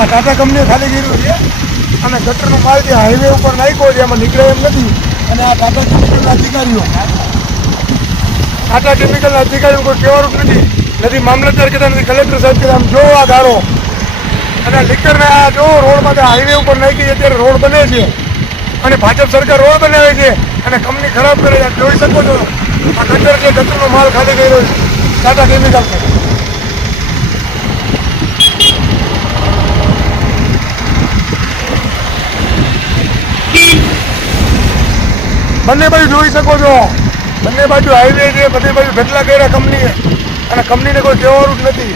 આ ટાટા કંપનીએ ખાલી કર્યું છે અને ગટરનો માલ જે હાઈવે ઉપર નાખ્યો છે એમાં નીકળે એમ નથી. અને આ ટાટા કેમિકલના અધિકારીઓ કોઈ કહેવાનું જ નથી મામલતદાર કહેતા નથી, કલેક્ટર સાહેબ કહેતા આમ જો આ ગાળો અને લીકરને આ જો રોડમાં હાઈવે ઉપર નાખી છે અત્યારે રોડ બને છે અને ભાજપ સરકાર રોડ બનાવે છે અને કંપની ખરાબ કરે છે. જોઈ શકો છો આ ગટર છે, ગટરનો માલ ખાલી કર્યો છે ટાટા કેમિકલ છે. બંને બાજુ જોઈ શકો છો, બંને બાજુ હાઈવે છે, બંને બાજુ ઢગલા કર્યા કંપનીએ અને કંપનીને કોઈ કહેવાનું જ નથી.